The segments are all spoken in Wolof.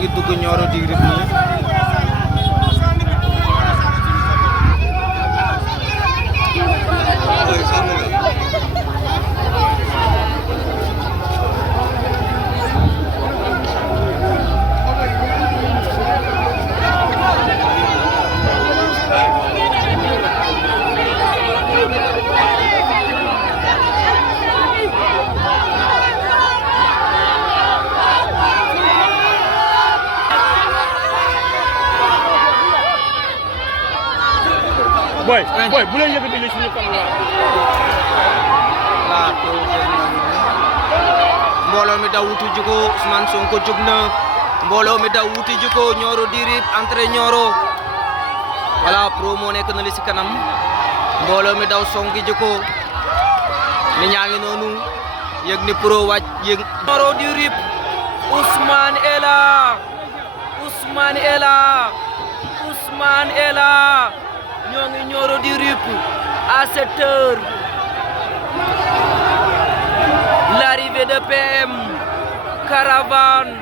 ngi dugg Nioro du Rip nii boy bu leen yëkkati li suñu kam la mbooloo mi daw wuti ji ko Ousmane Sonko jóg na mbooloo mi daw wuti ji ko Nioro du Rip entrée Nioro voilà pro moo nekk na li si kanam mbooloo mi daw songi ji ko ni ñaa ngi noonu yëg ni pro wàcc yëg Nioro du Rip Ousmane est là Ousmane est là Ousmane est là ñoo ngi Nioro du Rip à 7 heures l'arrivée de PM caravane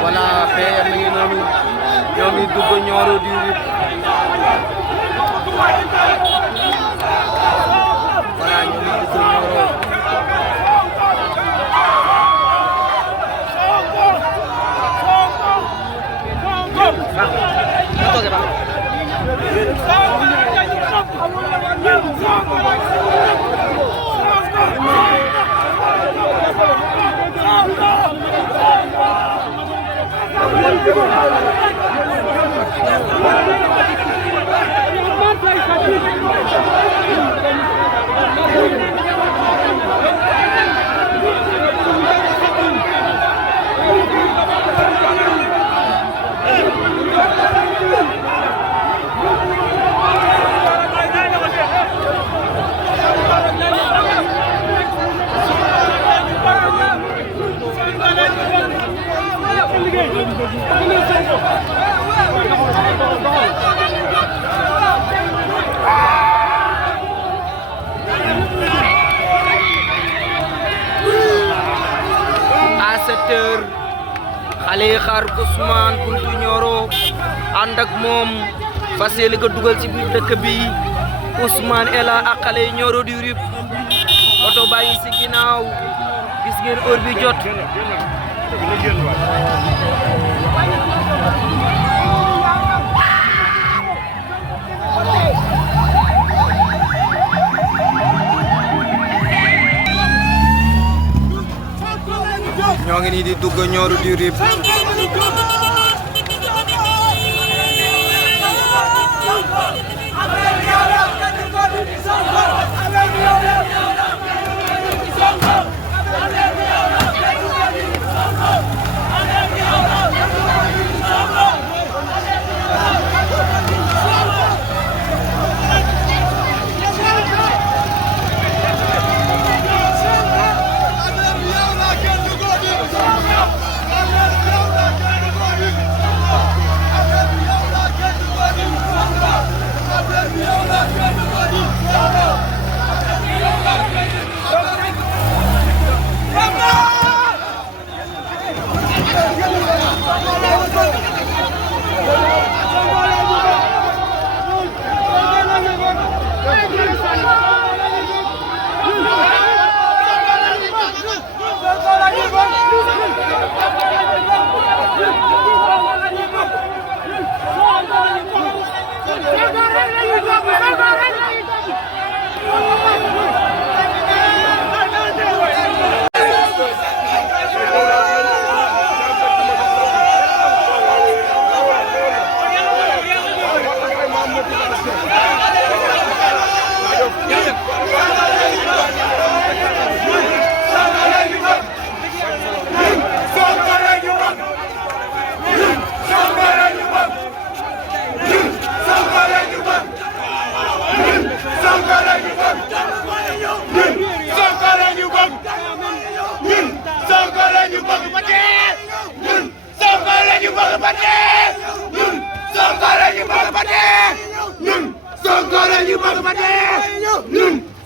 voilà PM mi ngi noonu ñoo ngi dugg Nioro du Rip voilà ñoo ngi dugg Nioro à 7 heures xale yi xaar Ousmane buntu Nioro ànd ak moom fas yéene ko dugal ci biir dëkk bi Ousmane est là ak xale yi Nioro du Rip oto baa ngi si ginnaaw gis ngeen heure bi jot ñoo ngi nii di dugg Nioro du Rip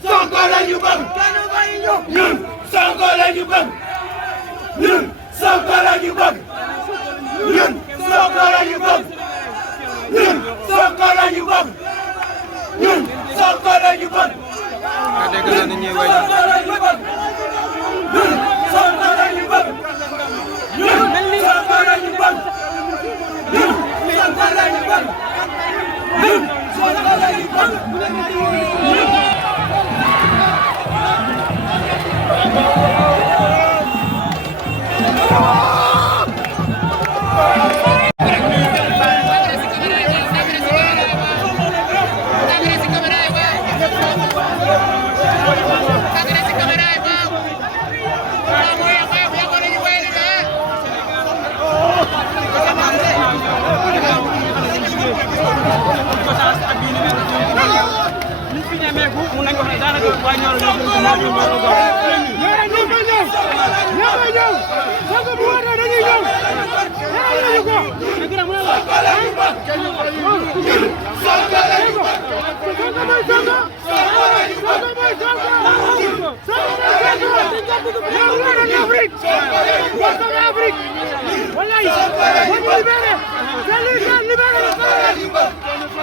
Sonko la ñu bëgg ñun Sonko la ñu bëgg ñun Sonko la ñu bëgg ñun Sonko la ñu bëgg ñun Sonko la ñu bëgg ñun Sonko la ñu bëgg nga dégg na ni ñuy way Sonko la ñu bëgg ñun Sonko la ñu bëgg ñun Sonko la ñu bëgg ñun Sonko la ñu bëgg ñun Sonko la ñu bëgg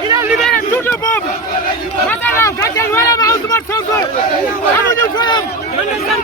Il a libéré tout le peuple. Maintenant, quand il va à Ousmane Sonko, amuñu fayam. Man de sant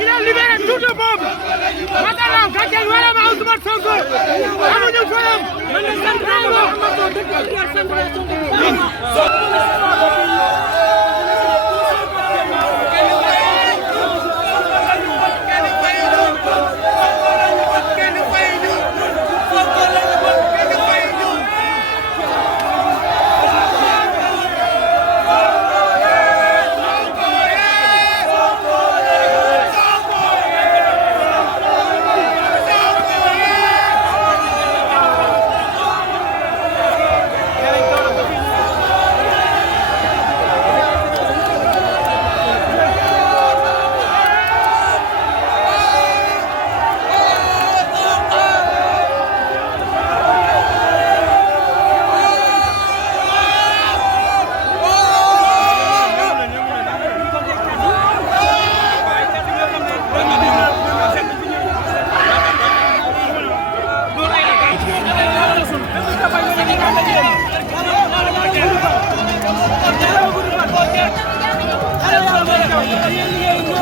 Il a libéré tout le peuple. Maintenant, quand il va à Ousmane Sonko, amuñu fayam. Man de sant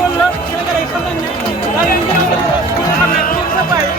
loolu la Sénégalais yi xam nañ ne daal di ngeen ko xam ne bu sa bàyyi